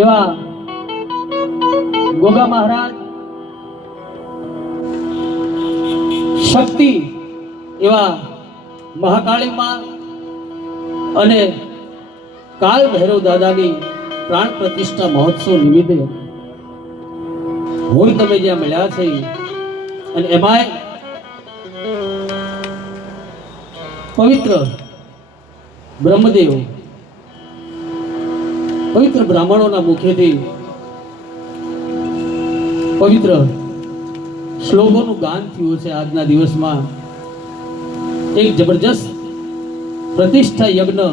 એવા ગોગા મહારાજ શક્તિ એવા મહાકાળી માં અને કાલ ભૈરવ દાદાની પ્રાણ પ્રતિષ્ઠા મહોત્સવ નિમિત્તે હું તમે જ્યાં મળ્યા છે અને એમાંય પવિત્ર બ્રહ્મદેવ પવિત્ર બ્રાહ્મણોના મુખેથી પવિત્ર શ્લોકોનું ગાન થયું છે. આજના દિવસમાં એક જબરજસ્ત પ્રતિષ્ઠા યજ્ઞ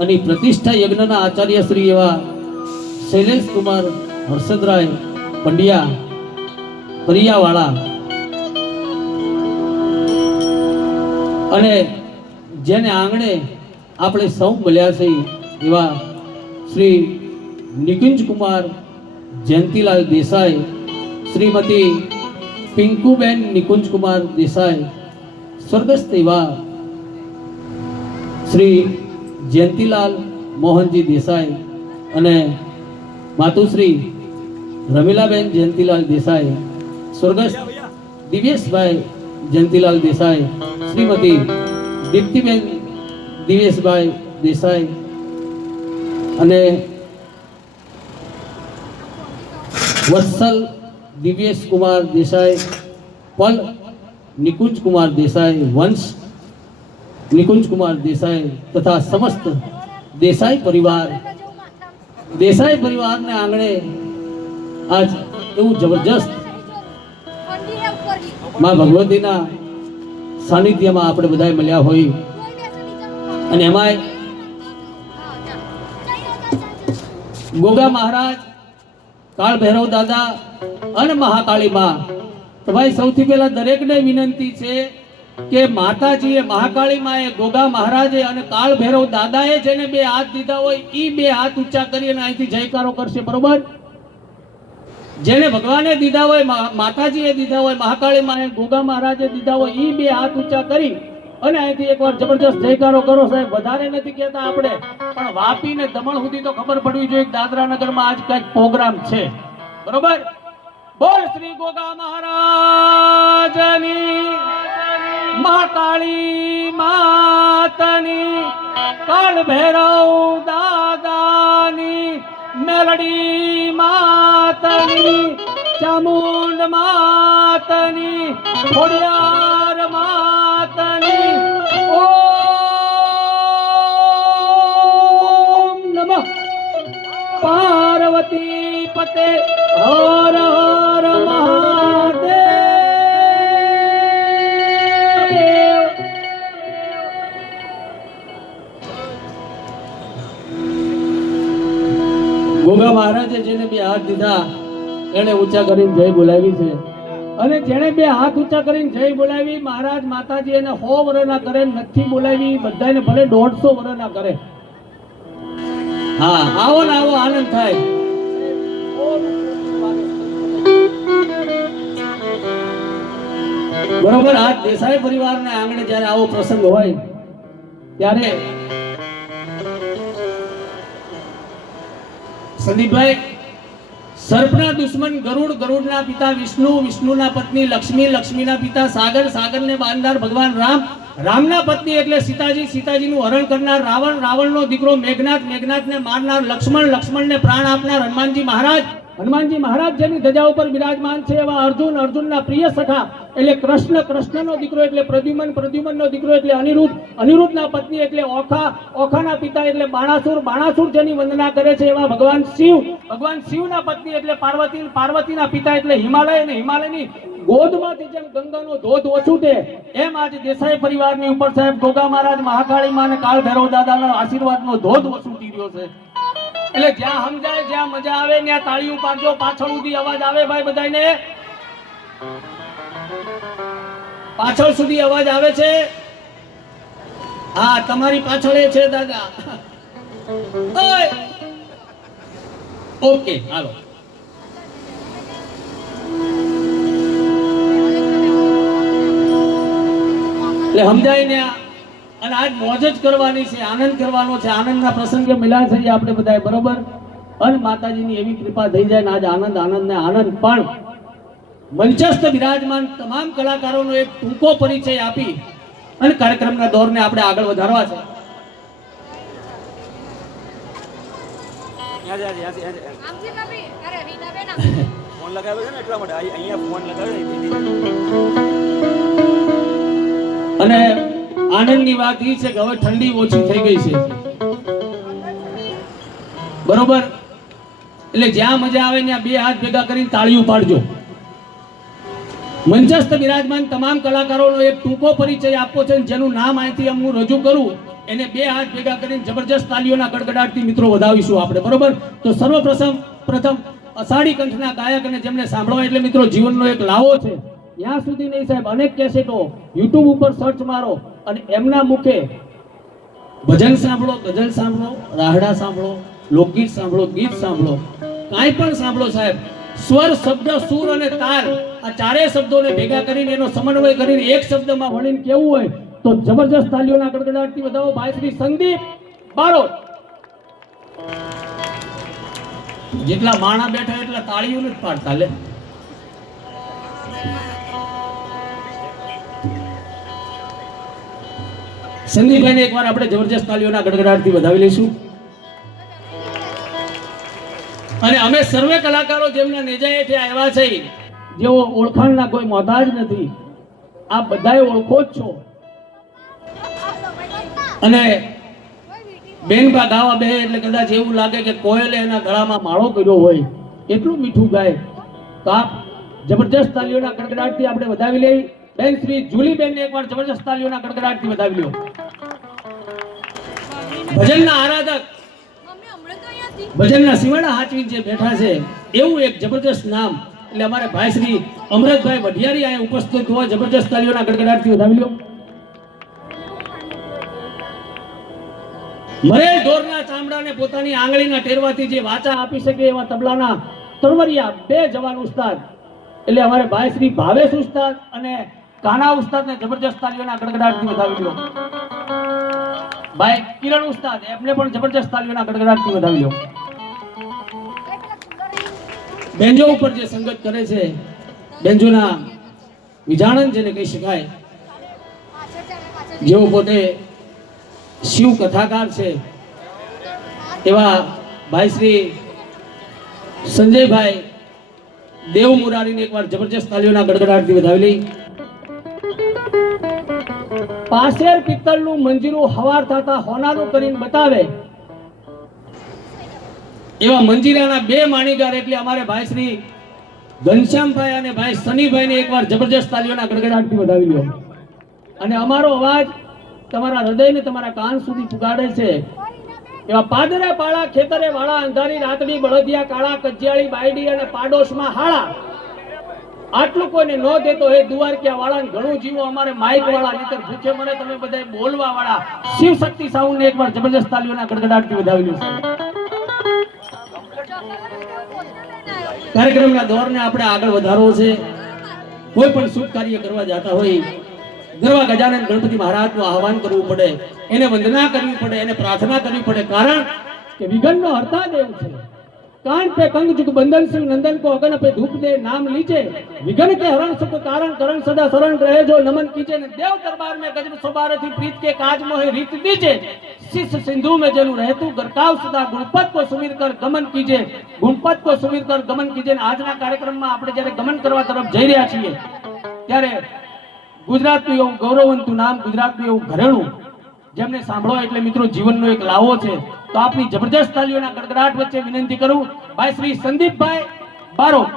અને પ્રતિષ્ઠા યજ્ઞના આચાર્ય શ્રી એવા શૈલેષ કુમાર હર્ષદરાય પંડ્યા પરિયાવાળા અને જેને આંગણે આપણે સૌ મળ્યા છે એવા શ્રી નિકુંજ કુમાર જયંતીલાલ દેસાઈ, શ્રીમતી પિંકુબેન નિકુંજ કુમાર દેસાઈ, સ્વર્ગસ્થ એવા શ્રી જયંતીલાલ મોહનજી દેસાઈ અને માતુશ્રી રમીલાબેન જયંતીલાલ દેસાઈ, સ્વર્ગસ્થ દિવ્યેશભાઈ જયંતીલાલ દેસાઈ, શ્રીમતી દીપ્તિબેન દિવ્યેશભાઈ દેસાઈ અને વત્સલ દિવ્યેશ કુમાર દેસાઈ, પલ નિકુંજ કુમાર દેસાઈ, વંશ નિકુંજ કુમાર દેસાઈ તથા સમસ્ત દેસાઈ પરિવારને આંગણે આજ એવું જબરજસ્ત માં ભગવતીના સાનિધ્યમાં આપણે બધા મળ્યા હોય અને એમાંય ગોગા મહારાજ, કાળ ભૈરવ દાદા અને મહાકાળી માં. તો ભાઈ સૌથી પહેલા દરેકને વિનંતી છે કે માતાજીએ, મહાકાળી માએ, ગોગા મહારાજે અને કાળ ભૈરવ દાદાએ જેને બે હાથ દીધા હોય એ બે હાથ ઊંચા કરી અને અહીંથી જયકારો કરશે. બરોબર? જેને ભગવાને દીધા હોય, માતાજીએ દીધા હોય, મહાકાળી માએ, ગોગા મહારાજે દીધા હોય એ બે હાથ ઊંચા કરી અને અહીંથી એકવાર જબરજસ્ત જયકારો કરો. સાહેબ વધારે નથી કહેતા આપણે, પણ વાપી ને દમણ સુધી તો ખબર પડવી જોઈએ કે દાદરા નગરમાં આજ કઈક પ્રોગ્રામ છે. બરોબર? બોલ શ્રી ગોગા મહારાજની, મહાકાળી માતની, કાળ ભૈરવ દાદાની, મેલડી માતની, ચામુંડ માતની, ખોડિયાર માતની. ઓમ નમઃ પાર્વતી પતે હર હર મહાદેવ. ગોગા મહારાજે જેને બે હાથ દીધા એને ઊંચા કરીને જય બોલાવી છે અને જેને બે હાથ ઊંચા કરીને જય બોલાવી, મહારાજ માતાજી એને 100 વર્ષના કરે, નથી બોલાવી બધાને ભલે 150 વર્ષના કરે. હા, આવો ને આવો આનંદ થાય. બરોબર? આ દેસાઈ પરિવારને આંગણે જ્યારે આવો પ્રસંગ હોય ત્યારે સંદીપભાઈ, સર્પના દુશ્મન ગરુડ, ગરુડના પિતા વિષ્ણુ, વિષ્ણુના પત્ની લક્ષ્મી, લક્ષ્મીના પિતા સાગર, સાગરને બાંધનાર ભગવાન રામ, રામના પત્ની એટલે સીતાજી, સીતાજીનું હરણ કરનાર રાવણ, રાવણનો દીકરો મેઘનાથ, મેઘનાથને મારનાર લક્ષ્મણ, લક્ષ્મણને પ્રાણ આપનાર હનુમાનજી મહારાજ, હનુમાનજી મહારાજ જેની ધજા ઉપર બિરાજમાન છે એવા અર્જુન, અર્જુનના પ્રિય સખા એટલે કૃષ્ણ, કૃષ્ણનો દીકરો એટલે પ્રદ્યુમન, પ્રદ્યુમનનો દીકરો એટલે અનિરુદ્ધ, અનિરુદ્ધના પત્ની એટલે ઓખા, ઓખાના પિતા એટલે બાણાસુર, બાણાસુર જેની વંદના કરે છે એવા ભગવાન શિવ, ભગવાન શિવના પત્ની એટલે પાર્વતી, પાર્વતીના પિતા એટલે હિમાલય, અને હિમાલયની ગોદમાંથી જેમ ગંગાનો ધોધ ઓછું છે એમ આજે દેસાઈ પરિવારની ઉપર સાહેબ ગોગા મહારાજ, મહાકાળી માં અને કાળ ભૈરવ દાદાના આશીર્વાદનો ધોધ ઓછુટી રહ્યો છે. એટલે જ્યાં સમજાય, જ્યાં મજા આવે ત્યાં તાળીઓ પાડજો. પાછળ સુધી અવાજ આવે ભાઈ, બધાને પાછળ સુધી અવાજ આવે છે? હા, તમારી પાછળ એ છે દાદા. ઓકે, હાલો. એટલે સમજાય ને અને આજ મોજ જ કરવાની છે, આનંદ કરવાનો છે, આનંદના પ્રસંગે મળ્યા છે આપણે બધાએ, બરોબર. અને માતાજીની એવી કૃપા થઈ જાય ને આજ આનંદ આનંદ ને આનંદ. પણ મંચસ્થ બિરાજમાન તમામ કલાકારોનો એક ટૂંકો પરિચય આપી અને કાર્યક્રમના દોરને આપણે આગળ વધારવા છે. ફોન લગાવ્યો છે ને એટલા માટે અહીંયા ફોન લગાવ્યો. અને આનંદની વાત એ છે કે હવે ઠંડી ઓછી થઈ ગઈ છે, બરોબર. એટલે જ્યાં મજા આવે ત્યાં બે હાથ ભેગા કરીને તાળીઓ પાડજો. મંચસ્થ બિરાજમાન તમામ કલાકારોનો એક ટૂંકો પરિચય આપવો છે, જેનું નામ અહીંથી હું રજૂ કરું એને બે હાથ ભેગા કરીને જબરજસ્ત તાળીઓના ગડગડાટથી મિત્રો વધાવીશું આપણે, બરોબર. તો પ્રથમ અષાઢી કંઠના ગાયક અને જેમને સાંભળવા એટલે મિત્રો જીવનનો એક લાવો છે. ત્યાં સુધી નહીં સાહેબ, અનેક કેસેટો યુટ્યુબ ઉપર સર્ચ મારો અને એમના મુખે ભજન સાંભળો, ગઝલ સાંભળો, રાહડા સાંભળો, લોકગીત સાંભળો, ગીત સાંભળો, કાંઈ પણ સાંભળો સાહેબ. સ્વર, શબ્દ, સુર અને તાલ આ ચારેય શબ્દોને ભેગા કરીને એનો સમન્વય કરીને એક શબ્દમાં વણીને કેવું હોય તો જબરજસ્ત તાલીઓના ગડગડાટથી વધાવો ભાઈ શ્રી સંદીપ બારોટ. જેટલા માણા બેઠા એટલા તાળીઓ નથી પાડતા લે. સંદીપભાઈને એકવાર આપણે જબરજસ્ત તાલીઓના ગડગડાટથી વધાવી લઈશું. અને અમે સર્વે કલાકારો જેમના નેજા હેઠે આવ્યા છે, જેઓ ઓળખાણના કોઈ મોહતાજ નથી, આ બધાએ ઓળખો જ છો. અને બેનબા ગાવા બે એટલે કદાચ એવું લાગે કે કોયલે એના ગળામાં માળો કર્યો હોય એટલું મીઠું ગાય. તો આપ જબરજસ્ત તાલીઓના ગડગડાટથી આપણે વધાવી લઈ. બેન શ્રી જુલીબેનને એકવાર જબરજસ્ત તાલીઓના ગડગડાટથી વધાવી લો. ભજનના આરાધક, ભજનના સિવાડા હાચવી જે બેઠા છે એવું એક જબરજસ્ત નામ એટલે અમારે ભાઈ શ્રી અમરતભાઈ વઢિયારી અહીંયા ઉપસ્થિત હોય. જબરજસ્ત તાલીઓના ગડગડાટથી વધાવી લો. મરેલ ઢોરના ચામડાને પોતાની આંગળીના ટેરવાથી જે વાચા આપી શકે એવા તબલાના તરવરિયા બે જવાન ઉસ્તાદ એટલે અમારે ભાઈ શ્રી ભાવેશ ઉસ્તાદ અને કાના ઉસ્તાદને જબરજસ્ત તાલીઓના ગડગડાટથી વધાવી લો. ભાઈ કિરણ ઉસ્તાદ એમને પણ જબરજસ્ત તાલીઓના ગડગડાટથી વધાવી લો. બેન્જો ઉપર જે સંગત કરે છે, બેન્જોના વિજાણન જેને કહી શકાય, જેઓ પોતે શિવ કથાકાર છે એવા ભાઈ શ્રી સંજયભાઈ દેવ મુરારીને એકવાર જબરજસ્ત તાલીઓના ગડગડાટથી વધાવી લઈ. પાસેર પિત્તળનું મંજીરું હવાર થતા હોનારું કરીને બતાવે એવા મંજીરાના બે માણીગાર એટલે અમારે ભાઈ શ્રી ઘનશ્યામભાઈ અને ભાઈ સનીભાઈને એકવાર જબરજસ્ત તાલીઓના ગડગડાટથી વધાવી લો. અને અમારો અવાજ તમારા હૃદયને તમારા કાન સુધી પુગાડે છે એવા પાદરે પાળા, ખેતરે વાળા, અંધારી રાતડી, બળદિયા કાળા, કજિયાળી બાયડી અને પાડોશમાં હાળા, આટલું કોઈને ન દેતો હે દ્વારકા વાળા ઘણું જીવો અમારે માઇક વાળા નીતર ભૂખે મને તમે બધા બોલવા વાળા શિવ શક્તિ સાઉન્ડ ને એકવાર જબરજસ્ત તાલીઓના ગડગડાટથી વધાવી લો. કાર્યક્રમના દોરને આપણે આગળ વધારવો છે. કોઈ પણ શુભ કાર્ય કરવા જતા હોય ગરવા ગજાનન ગણપતિ મહારાજનું આહવાન કરવું પડે, એને વંદના કરવી પડે, એને પ્રાર્થના કરવી પડે. કારણ કે વિઘ્નનો હર્તા દેવ છે. कान पे कंग जुग बंधन शिव नंदन को अगन पे धूप दे नाम लीजे, विघ्न के हरण सुख कारण करण सदा शरण रहे जो नमन कीजे, देव दरबार में गजब सोबार थी प्रीत के काज मोहे रीत दीजे, शिष्य सिंधु में जनु रहतु गरकाव सदा गुणपत को सुमिर कर गमन कीजे, गुणपत को सुमिर कर गमन कीजे. આજના કાર્યક્રમમાં આપણે જ્યારે ગમન કરવા તરફ જઈ રહ્યા છીએ ત્યારે ગુજરાતનું એવું ગૌરવવંતું નામ, ગુજરાતનું એવું ઘરેણું જેમને સાંભળવા એટલે મિત્રો જીવનનો એક લાવો છે. તો આપની જબરજસ્ત તાલીઓના ગડગડાટ વચ્ચે વિનંતી કરું ભાઈ શ્રી સંદીપભાઈ બારોટ.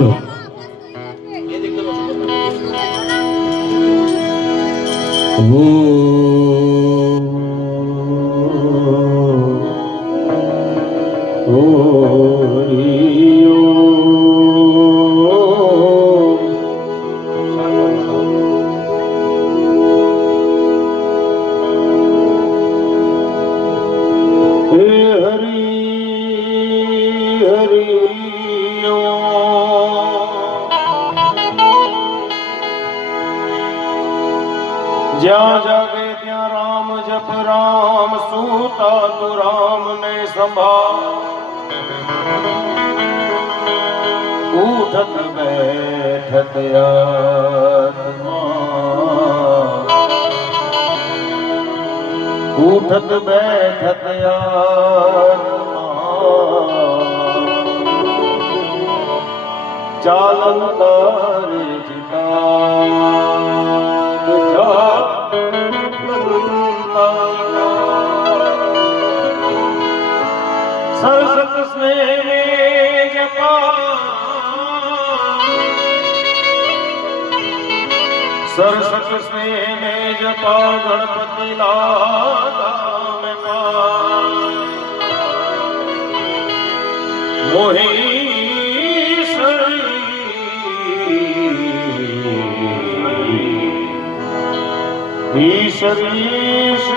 બોલો જ્યાં જાગે ત્યાં રામ જપ રામ સૂતા તું રામ ને સંભાળ ઉઠત બેઠત આત્મા ઉઠત બેઠત આત્મા ચાલન તારે ચિતા सरसत स्नेह जपा सरसत स्नेह जपा गणपति लादा में मोही ईश्वरीश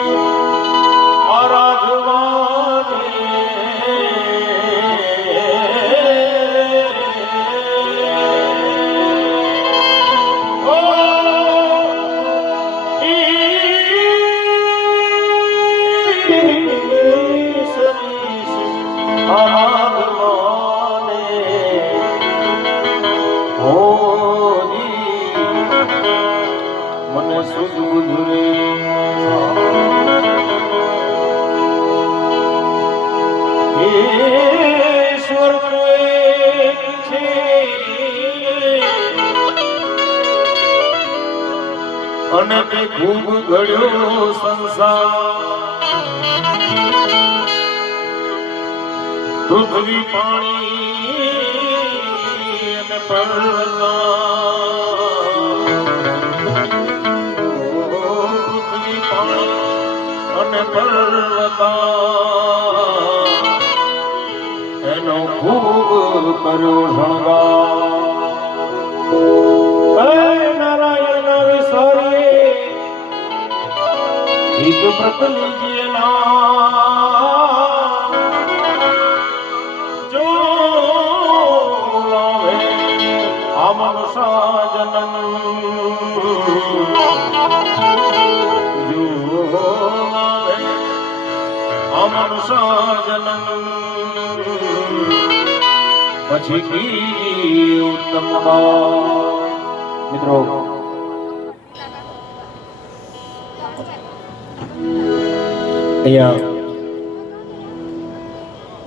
મને સુધ બુધરે ઈશ્વર તો એક છે અને તે ખૂબ ઘડ્યો સંસાર પૃથ્વી પાણી અને પર્વત અને પર્વતા એનો ખૂબ કર્યો શણગાર નારાયણ ના વિસારે હિત પ્રકલીજીએ ના જો લાવે આ મનુષા જન્મ જન્મ પછી કી ઉત્તમ મિત્રો અહીંયા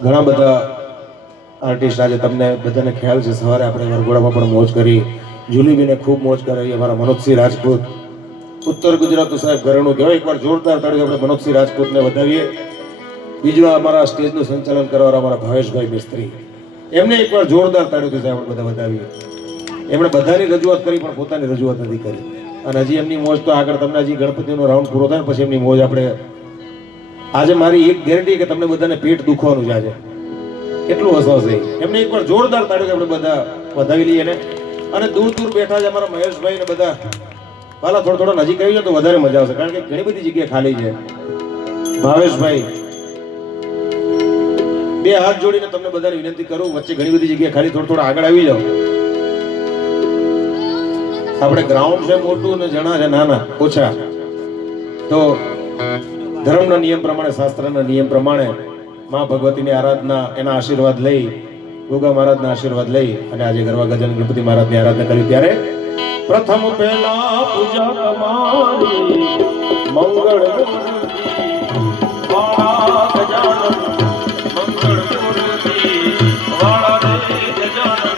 ઘણા બધા આર્ટિસ્ટ આજે તમને બધાને ખ્યાલ છે સવારે આપણે વરઘોડામાં પણ મોજ કરી જુલીબીને ખૂબ મોજ કરી અમારા મનોજસિંહ રાજપૂત ઉત્તર ગુજરાત સાહેબ ઘરેણું કહેવાય એકવાર જોરદાર તાળી આપણે મનોજસિંહ રાજપૂતને વધાવીએ બીજું અમારા સ્ટેજનું સંચાલન કરવાના અમારા ભાવેશભાઈ મિસ્ત્રી એમને એકવાર જોરદાર તાળીઓથી સાહેબ આપણે બધા વધાવીએ એમણે બધાની રજૂઆત કરી પણ પોતાની રજૂઆત નથી કરી અને હજી એમની મોજ તો આગળ તમને હજી ગણપતિનો રાઉન્ડ પૂરો થાય ને પછી એમની મોજ આપણે આજે મારી એક ગેરંટી કે તમને બધાને પેટ દુખવાનું છે આજે એટલું હસાવશે એમને એકવાર જોરદાર તાળીઓ આપણે બધા વધાવી લઈએ ને અને દૂર દૂર બેઠા છે અમારા મહેશભાઈ ને બધા પાલા થોડો નજીક આવી જાય તો વધારે મજા આવશે કારણ કે ઘણી બધી જગ્યા ખાલી છે ભાવેશભાઈ બે હાથ જોડીને તમને બધાને વિનંતી કરું વચ્ચે ઘણી બધી જગ્યા ખાલી થોડું આગળ આવી જાઓ આપણે ગ્રાઉન્ડ છે મોટું ને જણા છે નાના ઓછા તો ધર્મના નિયમ પ્રમાણે શાસ્ત્રના નિયમ પ્રમાણે માં ભગવતીની આરાધના એના આશીર્વાદ લઈ ગોગા મહારાજના આશીર્વાદ લઈ અને આજે ગરવા ગજાનન ગણપતિ મહારાજની આરાધના કરી ત્યારે પ્રથમ પહેલા પૂજા તમારી મંગળ વાળા ગજાનન મંગળ મૂર્તિ વાળા રે ગજાનન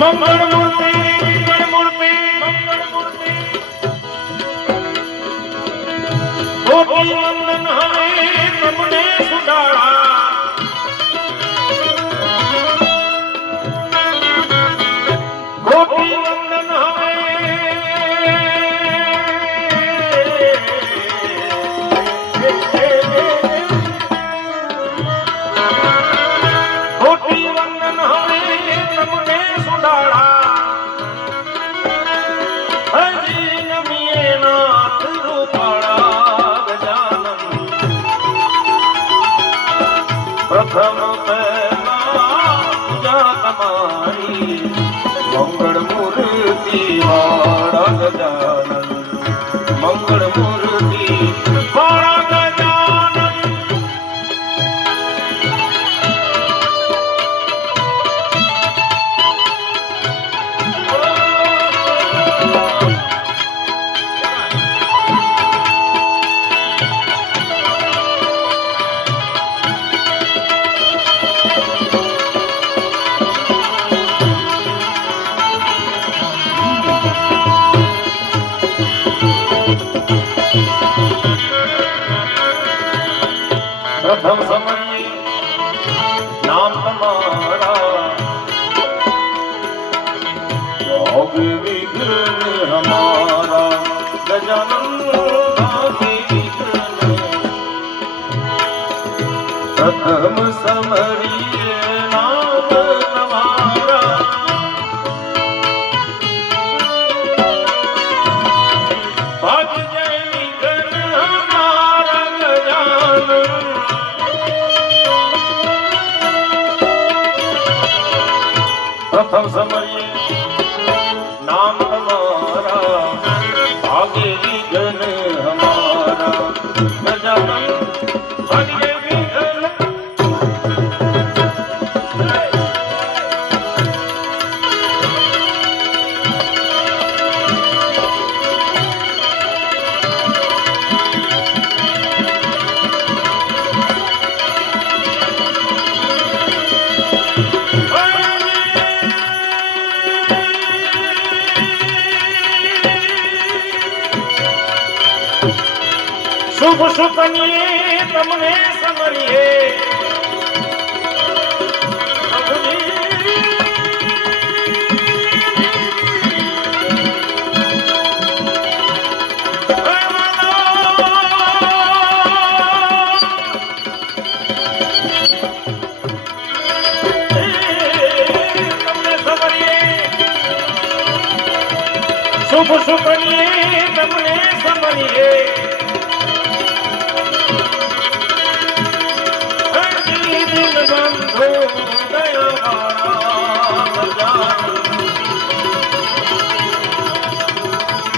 મંગળ મૂર્તિ મંગળ મૂર્તિ મંગળ મૂર્તિ કોટી વંદન હવે તમને સુડાળા પ્રથમ પહેલા પૂજા તમારી મંગળ મૂર્તિ વાળા ગજાનન મંગળ મૂર્તિ વાળા ગજાનન પ્રથમ સમયે નામ તમારા ભોગ વિઘ્ન હમારા ગજાનન ભાગે વિઘ્ન પ્રથમ સમરીએ નામ તમારા ભાગ જય વિઘ્ન હમારા ગજાનન પ્રથમ સમયે નામ તમારા ભાગે વિઘ્ન હમારા ગજાનન ભાગે વિઘ્ન શુભ સુકન્યે તમને સમરીએ શુભ સુકન્યે તમને સમરીએ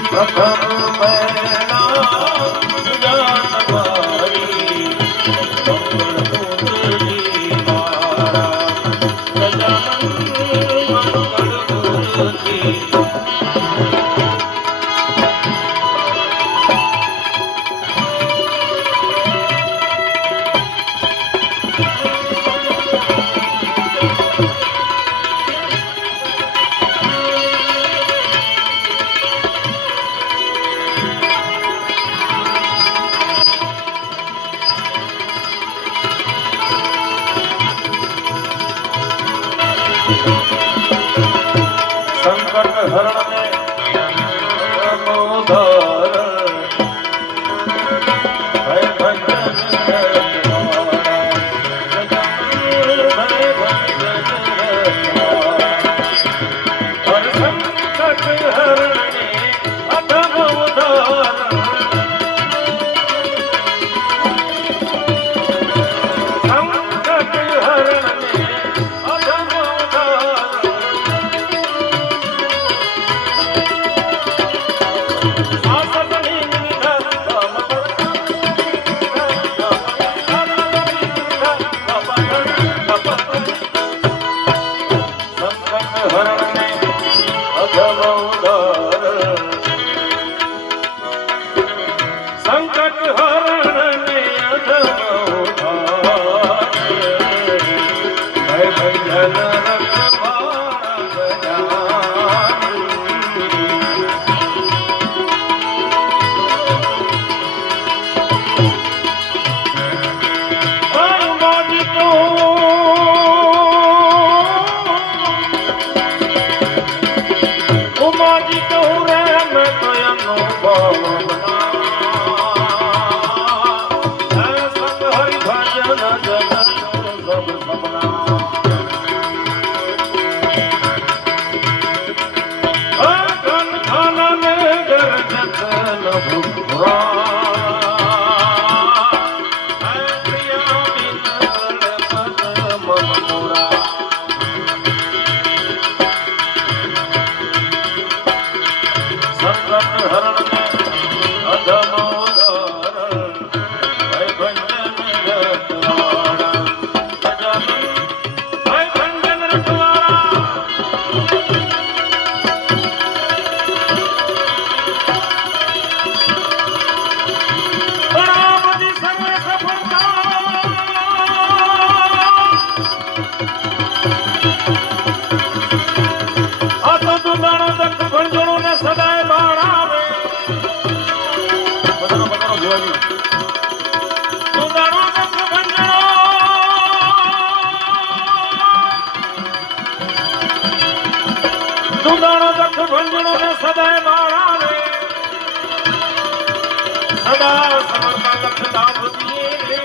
પ્રથમ પહેલા પૂજા તમારી મંગળ મૂર્તિ વાળા ગજાનન મંગળ મૂર્તિ સંકટ હરણ ને મોધાર હે ભજન હર સંકટ હરણ ને અધમ ઉધાર સંકટ હરણ ને અધમ ઉધાર સંકટ હરણ ને અધમ ઉધાર હે ભજન રખવાળા ગજાનન મોદી તો દુંદાણો દખ ભંજણો ને સદાય બાળા રે સદા સમર્પા લખ દાભ દિએ રે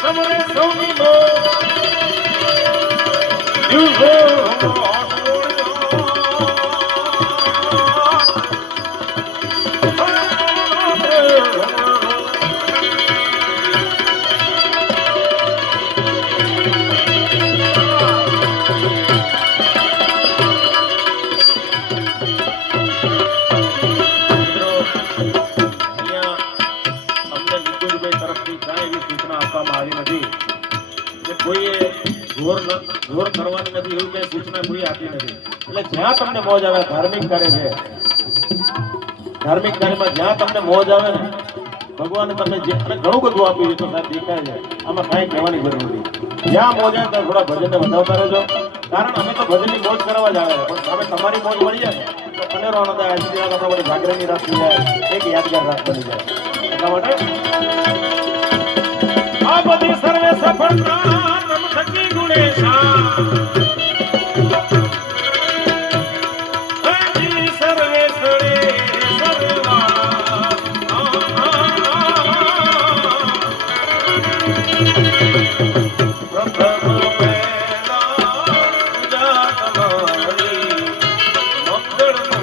સમરે સૌની નો યુગો ઘોર કરવાની નથી એવું કઈ સૂચના કોઈ આપી નથી એટલે જ્યાં તમને મોજ આવે ધાર્મિક કાર્ય છે ધાર્મિક કાર્યમાં જ્યાં તમને મોજ આવે ને ભગવાને તમને જે અને ઘણું બધું આપ્યું છે તો સાહેબ દેખાય છે આમાં કાંઈ કહેવાની જરૂર નથી જ્યાં મોજ આવે ત્યાં થોડા ભજનને વધાવતા રહેજો કારણ અમે તો ભજનની મોજ કરવા જ આવે પણ સામે તમારી મોજ મળી જાય તો અનેરો આનંદ આવે આજની રાત આપણા માટે જાગરણની રાત થઈ જાય એક યાદગાર રાત બની જાય એટલા માટે આ બધી સર્વે સફળતા તમ થકી ગુણેશા સર્વે સડે સર્વા પ્રથમ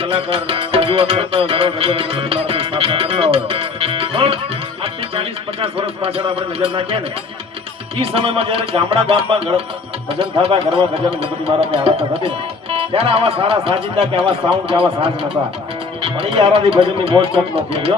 કલાકાર રજૂઆત કરતા હોય ભારતની સ્થાપના કરતા હોય પણ આજથી 40-50 વર્ષ પાછળ આપણે નજર નાખીએ ને એ સમયમાં જયારે ગામમાં ભજન થતા ગરબા ગજન ગણપતિ મહારાજની આરાધના થતી ને ત્યારે આવા સારા સાજિંદા કે આવા સાઉન્ડ કે આવા સાજ નતા પણ એ આરાધી ભજનની મોજ કપ નથી જો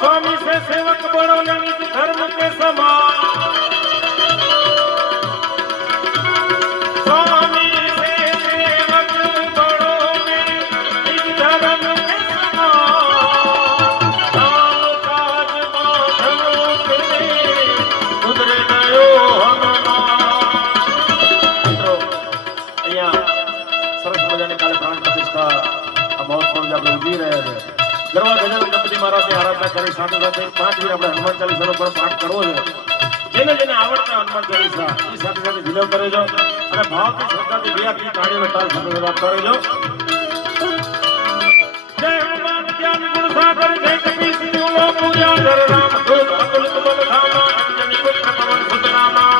स्वामी से सेवक बड़ो निज धर्म के समान स्वामी से सेवक बड़ो निज धर्म के समान काम काज माधव આવ્યા છે. ગરવા ગજાનન ગણપતિ મહારાજની આરાધના કરી સાથે સાથે 5 વીર આપણે હનુમાન ચાલીસાનો પણ પાઠ કરવો છે. જેને જેને આવડતા હનુમાન ચાલીસા એ સાથે સાથે વિનય કરેજો અને ભાવથી શ્રદ્ધાથી બે આખી તાળીઓનો તાલ સાથે આપતા રહેજો. જય હનુમાન જ્ઞાન ગુણ સાગર જય કપીશ તિલો પૂજા ધર રામ ધૂપ અતુલિત બલ ધામા અંજની પુત્ર પવન સુત નામા.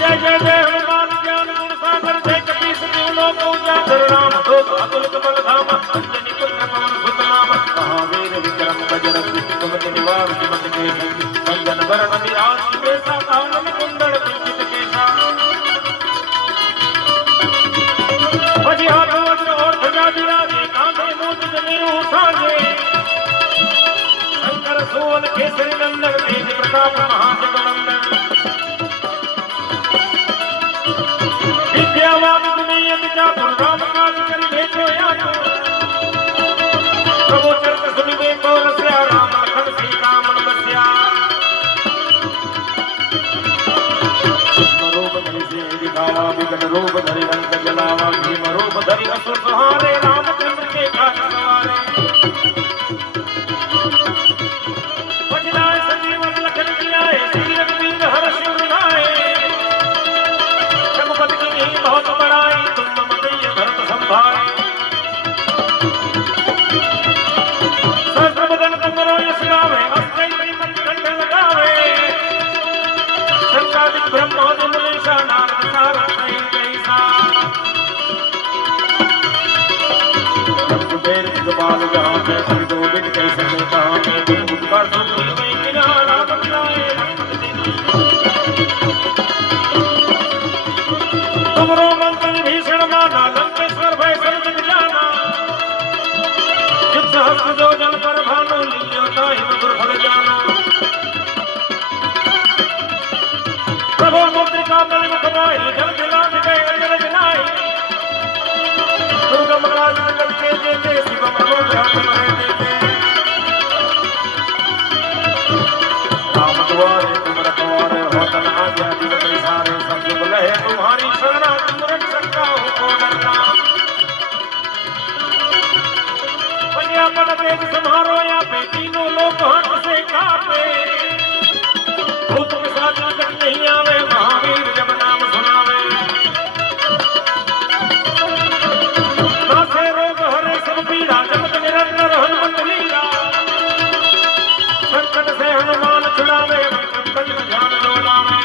જય જય જય હનુમાન જ્ઞાન ગુણ સાગર જય કપીશ તિલો પૂજા ધર રામ ધૂપ અતુલિત બલ ધામા અંજની પુત્ર પવન સુત નામા. મહાવીર વિક્રમ બજરંગ સુમતિ નિવાર સુમતિ કે સંજન વરણ વિરાજ કેસા કાનન કુંડળ પિંચિત કેસા. પછી હાથ વજ્ર ઓર ધજા બિરાજે કાંધે મૂજ જનેऊ સાજે. શંકર સુવન કેસરી નંદન તેજ પ્રતાપ મહાજગવંદન. વિદ્યાવાન ગુણી અતિ ચાતુર રામ કાજ કરી બેઠો યાતો. પ્રભુ ચરિત સુનિ દેખો રસ્યા રામ લખન સીતા મન બસ્યા. રૂપ ધરી से दिखावा विकट रूप धरि रंग जलावा भीम रूप धरि असुर सहारे रामचंद्र के घाट सवारे. बजराय संजीवन लखन जियाए श्री रघुवीर हर्ष उर लाए. रघुपति कीन्ही बहुत बड़ाई तुम मम प्रिय भरत संभाए. सहस्र बदन तुमरो यश गावे अष्टै कंठ लगावे. संकादिक ब्रह्मादि मुनीषा नारद सारद नहीं जैसा. बेर बाल जहाँ पे श्री गोविंद कैसे कहाँ पे उत्कर सुंदरी में किनारा बतलाए. तुमरो मंत्र भीषण माना लंकेश्वर भय सब जग जाना. युद्ध हस्त जो जन पर भानु लियो ताहि मधुर फल जाना. प्रभु मुद्रिका बल मुख माहि जल दिलान गए अजर जनाई. दुर्गम राज नगर के जेते शिव मनोज हाथ में देते. राम द्वारे तुम रखवारे होतन आज्ञा दिन सारे सब जुग लहे तुम्हारी शरणा तुम रक्षक काहू को डरना. पंजा पद तेज सम्हारो या पे तीनों लोक हाथ से कापे. भूत पिशाच निकट नहीं आवे महावीर जब नाम सुनावे. नासे रोग हरे सब पीड़ा जपत निरंतर हनुमत लीला. संकट से हनुमान छुड़ावे कंकट ध्यान डोलावे.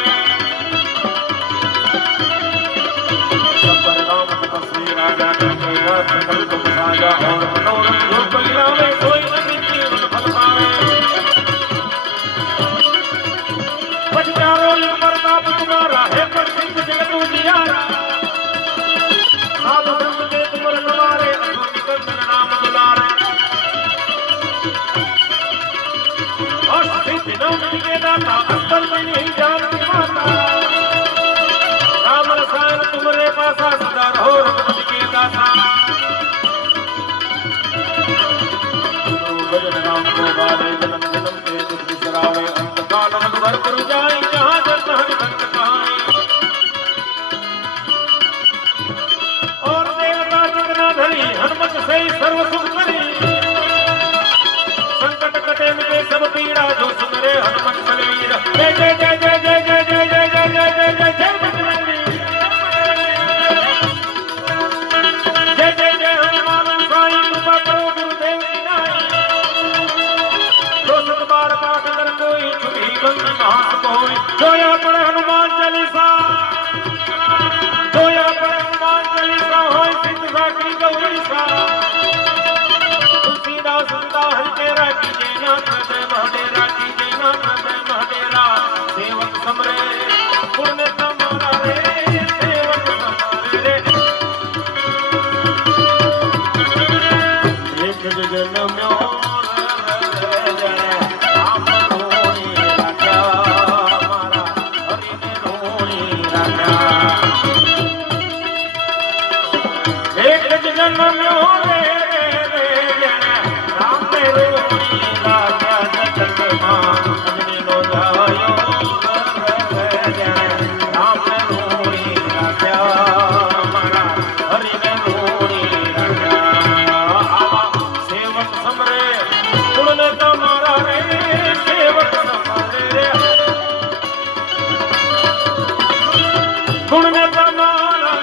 सब पर राम तपस्वी राजा के राज कर तुम साजा और मनोरथ जो बलियावे सोई नबी जीवन फल पावे. चारों युग प्रताप तुम्हारा है प्रसिद्ध जगत उजियारा. साधु संत के तुम रखवारे असुर निकंदन नाम दुलारे. अष्टसिद्धि नवनिधि के दाता अष्टल में नहीं जानती माता. राम रसायन तुम्हारे पासा सदा रहो रघुपति के दासा. भजन राम को गावे जन्म जन्म के दुख बिसरावे. अंत काल भर गुरु जाए जहाँ जन हरि भक्त कहाए. और देवता जगना धरी हनुमत से सर्व सुख करी. संकट कटे मिटे सब पीड़ा जो सुमरे हनुमत बलवीर. जय जय जय जय जय जय जय जय जय जय जय जय जय बजरंगी. जय जय जय हनुमान साई कृपा करो गुरुदेव की नाई. बार पाठ कर कोई छुटी बंद महास कोई. जोया पढ़े हनुमान चालीसा जोया पढ़े हनुमान चालीसा होय सिद्ध साखी गौरीसा. तुलसीदास सुनता हरि तेरा की जय नाथ हृदय महडेरा की जय नाथ हृदय महडेरा. सेवक समरे पुण्य तुम्हारा रे सेवक हमारे रे. एक जन म्यो हरि ने रोड़ी रे सेवक समारे रे गुण ने तमारा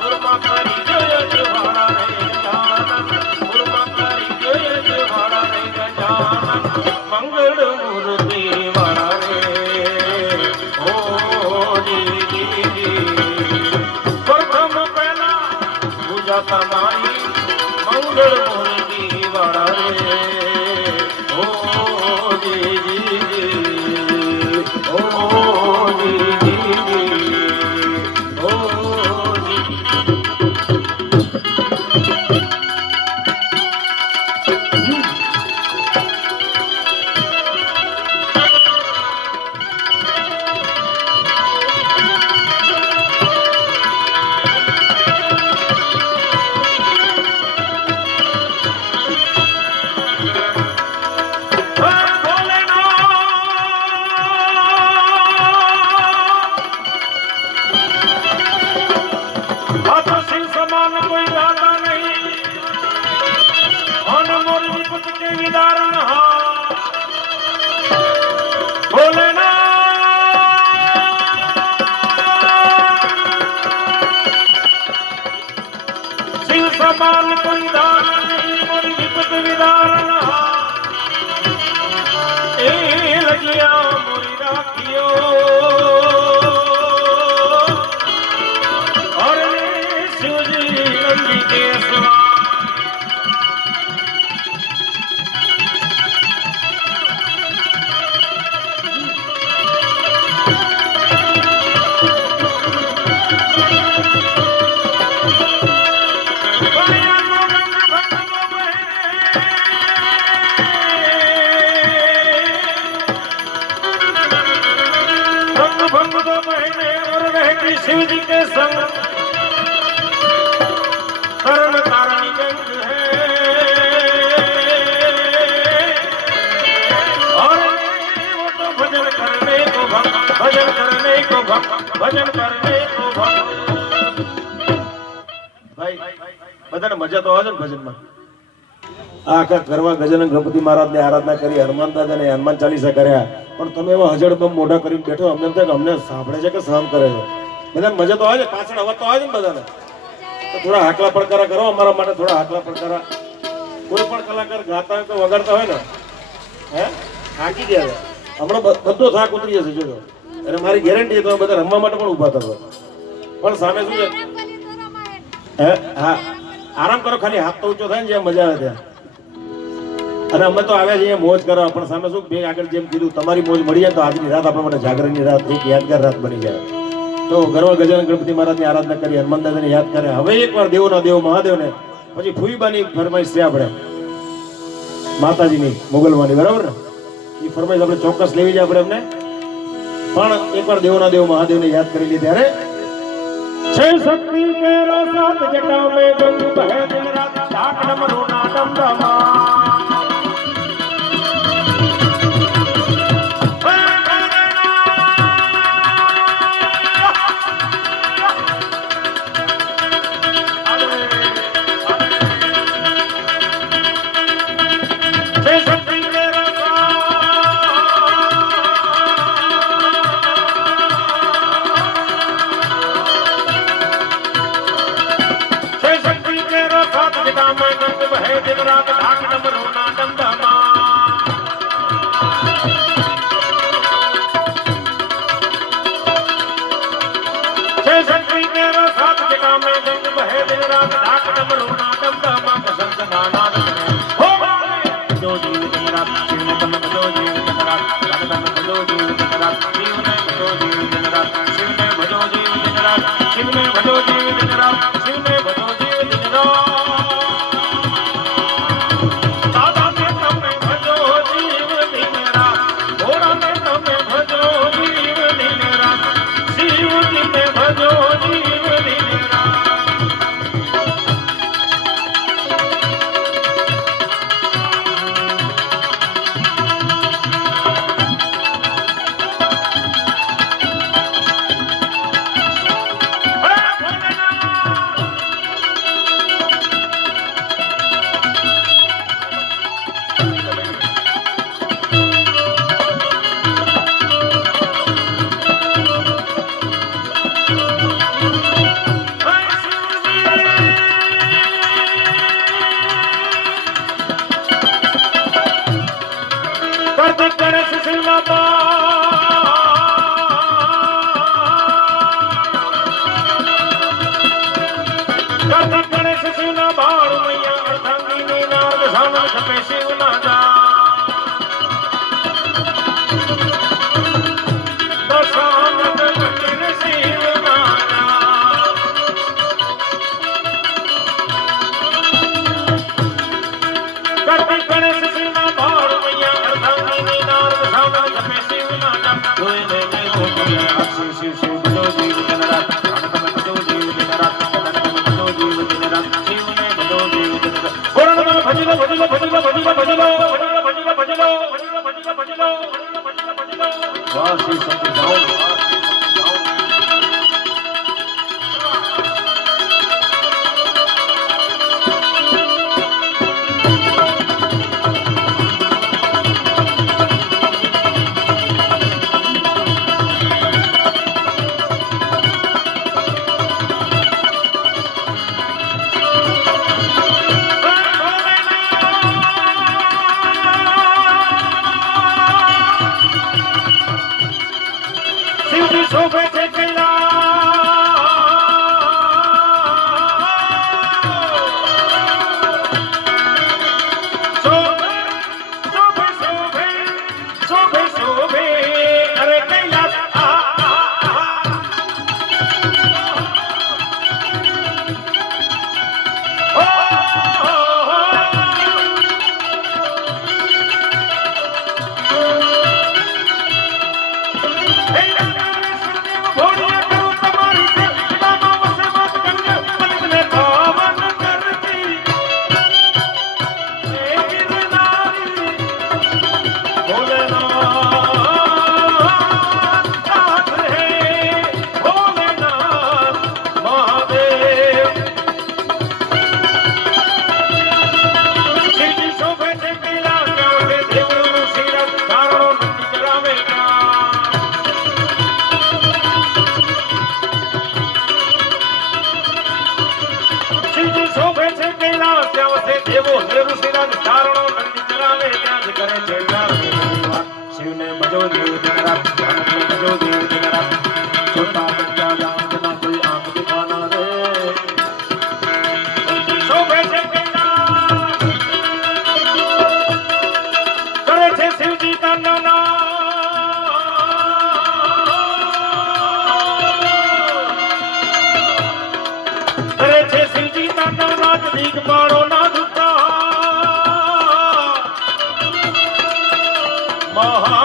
गुरमा करी जय जवाड़ा रे गजानन गुरमा करी जय जवाड़ा रे गजानन मंगल मूर्ति वाड़ा रे ओ जी जी जी प्रथम पहला पूजा तमारी मंगल मूर्ति वाड़ा रे ओ जी जी जी ओ जी जी जी ओ जी समान कोई दान नहीं मोर विपत विदारण ए लगिया मोरी राखियो और शिव जी नंदी के सवा शिव जी के संग करण तारणी गंज है और वो तो भजन करने को भक्त भजन करने को भक्त भजन करने को भक्त ભાઈ બધાને મજા તો આવે છે ને ભજનમાં આ આખા ગરવા ગજાનન ગણપતિ મહારાજને આરાધના કરી હનુમાન દાદાને હનુમાન ચાલીસા કર્યા પણ તમે એવા હજળબમ મોઢા કરીને બેઠો અમને એમ થાય કે અમને સાંભળે છે કે સહન કરે છે બધાને મજા તો આવે છે પાછળ અવાજ તો આવે છે ને બધાને તો થોડા હાકલા પડકારા કરો અમારા માટે થોડા હાકલા પડકારા કોઈ પણ કલાકાર ગાતા હોય કે વગાડતા હોય ને હે હાકી દે હમણાં બધો થાક ઉતરી જશે જોજો અને મારી ગેરંટી છે તમે બધા રમવા માટે પણ ઊભા થશો પણ સામે શું છે હે હા આરામ કરો ખાલી હાથ તો ઊંચો થાય ને જ્યાં મજા આવે ત્યાં અને અમે તો આવ્યા છીએ મોજ કરવા પણ સામે શું બે આગળ જેમ કીધું તમારી મોજ મળી જાય તો આજની રાત આપણા માટે જાગરણની રાત એક યાદગાર રાત બની જાય તો ગરવા ગજાનન ગણપતિ મહારાજની આરાધના કરી હનુમાન દાદાને યાદ કરે હવે એકવાર દેવોના દેવ મહાદેવને પછી ફૂઈબાની ફરમાઈશ છે આપણે માતાજીની મોગલવાની બરાબર ને એ ફરમાઈશ આપણે ચોક્કસ લેવી છે આપણે એમને પણ એકવાર દેવોના દેવ મહાદેવને યાદ કરી લે ત્યારે छह शक्ति के साथ जटा में गंग बहे दिन रात ढाक डमरू नाटम डमा दिन रात ढाक कार्तिक गणेश शिवना कार्तिक गणेश शिवना बाळ मैया अर्धांगिनी नारद सामन छपे शिवना जा दशानन मंदिर शिवना जा कार्तिक गणेश शिवना बाळ मैया अर्धांगिनी नारद सामन छपे शिवना जा होय ने हो गया शिव शिव शिव बजो जीव दिन रात अनकम बजो जीव दिन रात अनकम बजो जीव दिन रात शिव ने बजो जीव दिन रात बोलो भजलो भजलो भजलो भजलो भजलो भजलो भजलो भजलो भजलो भजलो वाह श्री सत्य जाओ शोभे छे कैला शोभे शोभे शोभे शोभे शोभे अरे कैलास छोटा बच्चा जान ना कोई आंख दिखाना रे शोभे छे कैला करे छे शिव जी का नाना करे छे शिव जी का नाना दीक बाड़ो ना दुखा महा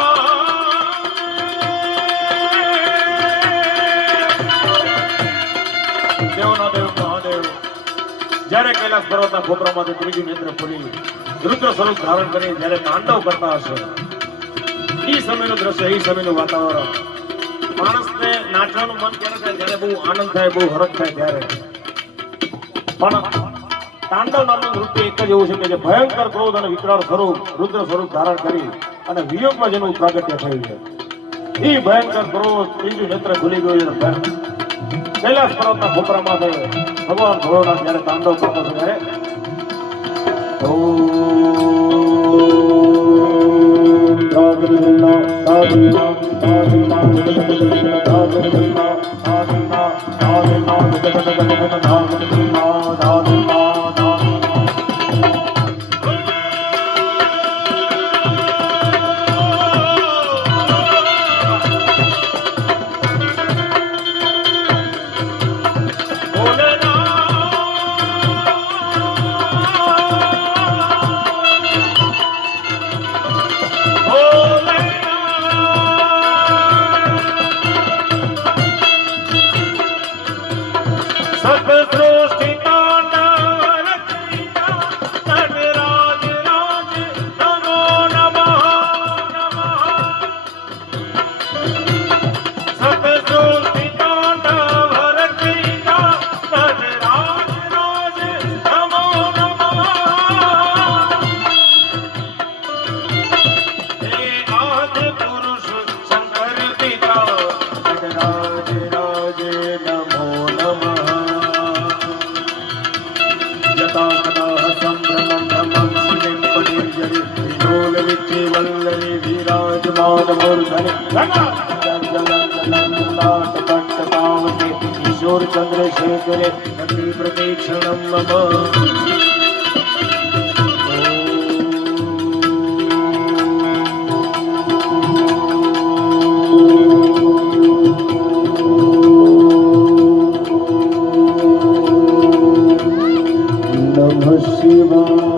જ્યારે કૈલાસ પર્વતના ખોપરામાંથી ત્રીજું નેત્ર ખોલી રુદ્ર સ્વરૂપ ધારણ કરી જ્યારે તાંડવ કરતા હશે એ સમયનું દ્રશ્ય એ સમયનું વાતાવરણ માણસને નાચવાનું મન ક્યારે થાય જ્યારે બહુ આનંદ થાય બહુ હરખ થાય ત્યારે પણ તાંડવ નામનું નૃત્ય એક જ એવું છે કે જે ભયંકર ક્રોધ અને વિકરાળ સ્વરૂપ રુદ્ર સ્વરૂપ ધારણ કરી અને વિયોગમાં જેનું પ્રાગટ્ય થયું છે એ ભયંકર ક્રોધ ત્રીજું નેત્ર ખુલી ગયું છે કૈલાસ પર્વતના ખોપરામાં ભગવાન ભોળોનાથ જ્યારે તાંડવ કરતો છે ત્યારે वल्लरी विराजमान मूर्धनि पावते किशोर चंद्रशेखरे प्रति प्रतीक्षणं मम नमः शिवाय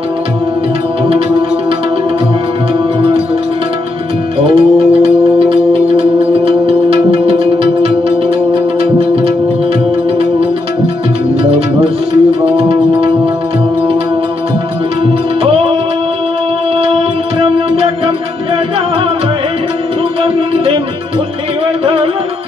नमः शिवाय ओम त्र्यंबकं यजामहे सुगंधिं पुष्टिवर्धनम्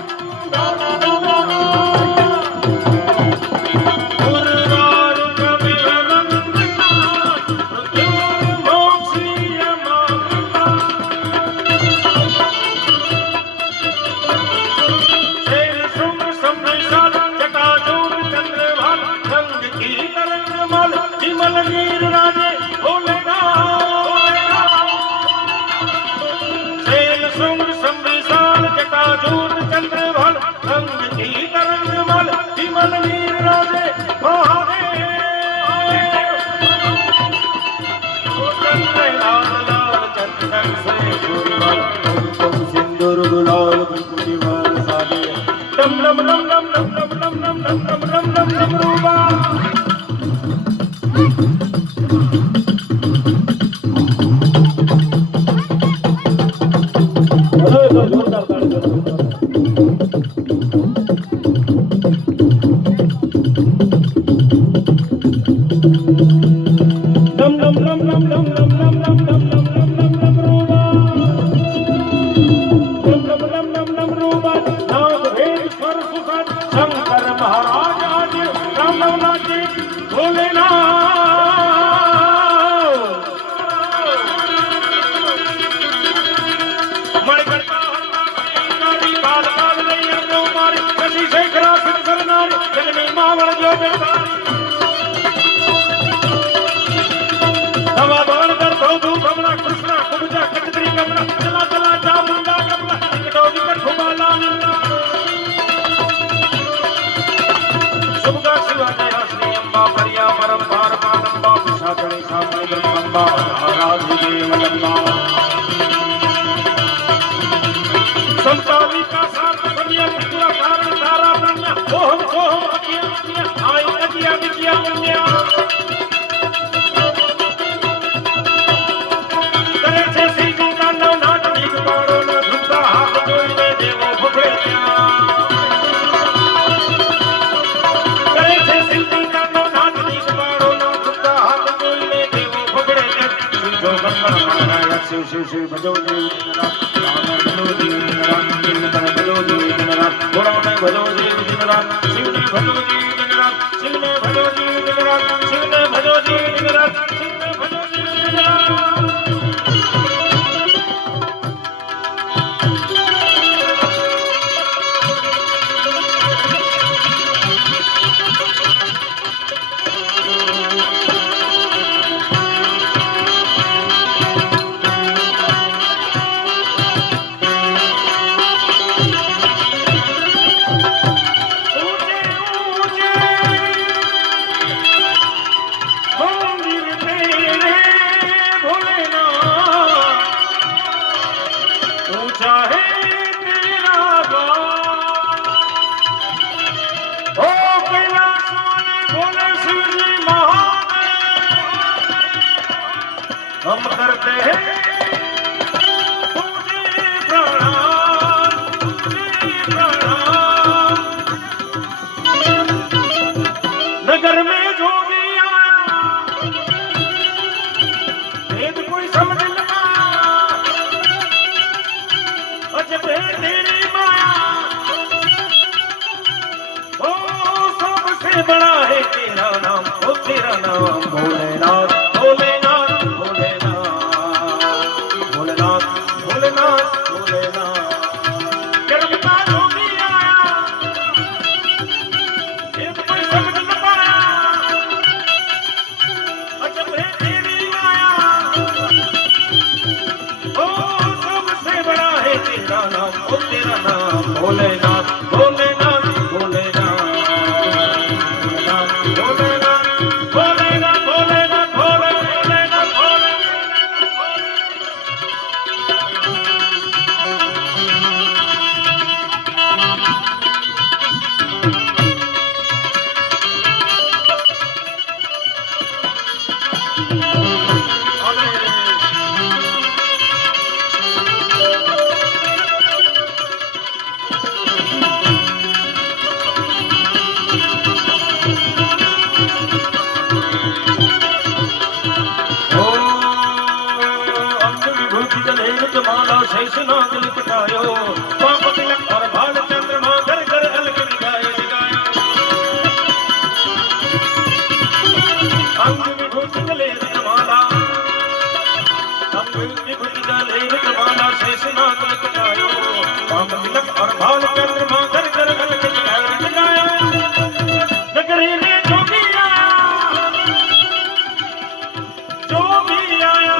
शंकर महाराज रामनाथ संताली का साथ समिया पूरा कारण तारा ब्रह्म ओम ओम अकिया आई अकिया विकिया पुण्या करे से सीजू का नाम नाट नीक पाड़ो न धुंधा हाथ कोई ने देवो भुखे करे से सीजू का नाम नाट नीक पाड़ो न धुंधा हाथ कोई ने देवो भुखे जो गंगा मारा शिव शिव शिव भजो देव भजो जी दिन रात शिव ने भजो जी दिन रात शिव ने भजो जी दिन रात शिव ने भजो जी दिन रात शिव ने भजो जी दिन रात हम करते हैं तुझे प्रणाम नगर में जोगी आया भेद कोई समझ लगा अजब है तेरी माया ओ सबसे बड़ा है तेरा नाम ओ तेरा नाम भोलेनाथ भोलेनाथ नाम ओ तेरा नाम भोलेनाथ भोलेनाथ भोलेनाथ भोलेनाथ भोलेनाथ भोलेनाथ भोलेनाथ माला शेष नाग लिपटायो पाप तिलक और भाल चंद्रमा घर घर अलग निगाए जगायो अंग विभूति गले रतमाला अंग विभूति गले रतमाला शेष नाग लिपटायो पाप तिलक और भाल चंद्रमा घर घर अलग निगाए जगायो नगरी में जो भी आया जो भी आया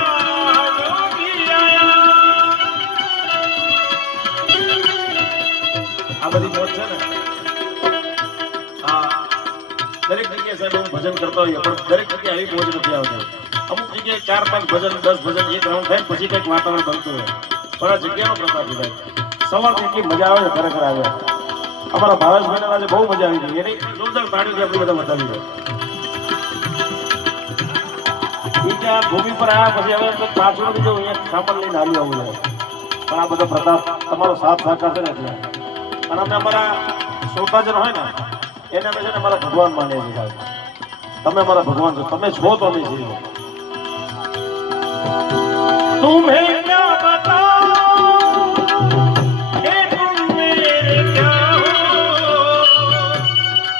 આ બધી મોજ છે ને આ દરેક જગ્યાએ સાહેબ હું ભજન કરતો હોઈએ પણ દરેક જગ્યાએ આવી મોજ નથી આવતી અમુક જગ્યાએ 4-5 ભજન 10 ભજન એક રાઉન્ડ થાય પછી કંઈક વાતાવરણ બનતું હોય પણ આ જગ્યાનો પ્રતાપ છે સવારથી એટલી મજા આવે છે ખરેખર આવે અમારા ભાવેશભાઈને આજે બહુ મજા આવી ગઈ એની જોરદાર તાળીઓથી આપણે બધા બતાવી દો એ કે આ ભૂમિ પર આવ્યા પછી હવે પાછું નથી જવું અહીંયા સામાન લઈને હાલી આવવું જોઈએ પણ આ બધો પ્રતાપ તમારો સાથ સહકાર છે ને એટલે અને અમે અમારા શ્રોતાજન હોય ને એને અમે છે ને અમારા ભગવાન માનીએ છીએ સાહેબ તમે અમારા ભગવાન છો તમે છો તો અમે છીએ तुम्हें क्या बताऊं कि तुम मेरे क्या हो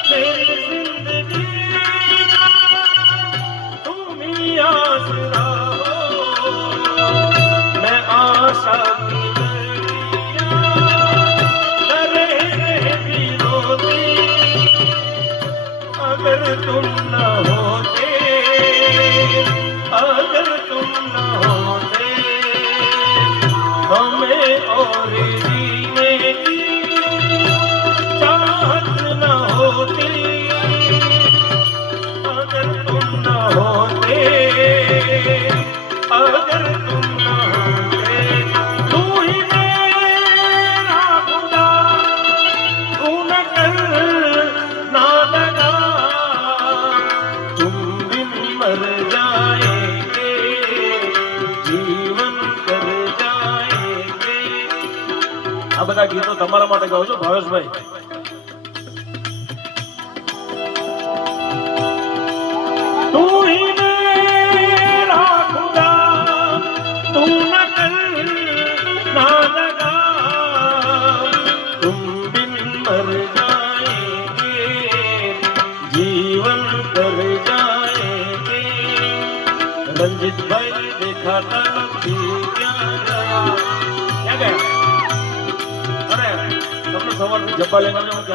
मेरी जिंदगी का तुम ही आसरा हो मैं आशा की अगर तुम न होते हमें और जीने की चाहत न होती अगर तुम न होते अगर तुम न होते तू ही मेरा खुदा तू न कर ना लगा तुम बिन मर जाएंगे जीवन कर जाएंगे આ બધા ગીતો તમારા માટે ગાઉં છું ભાવેશભાઈ तू ही मेरा खुदा तू न कर ना लगा तुम बिन मर जाएंगे जीवन कर जाएंगे रंजित भाई देखा था क्या गया अरे तुमने सवाल जब्बा लेना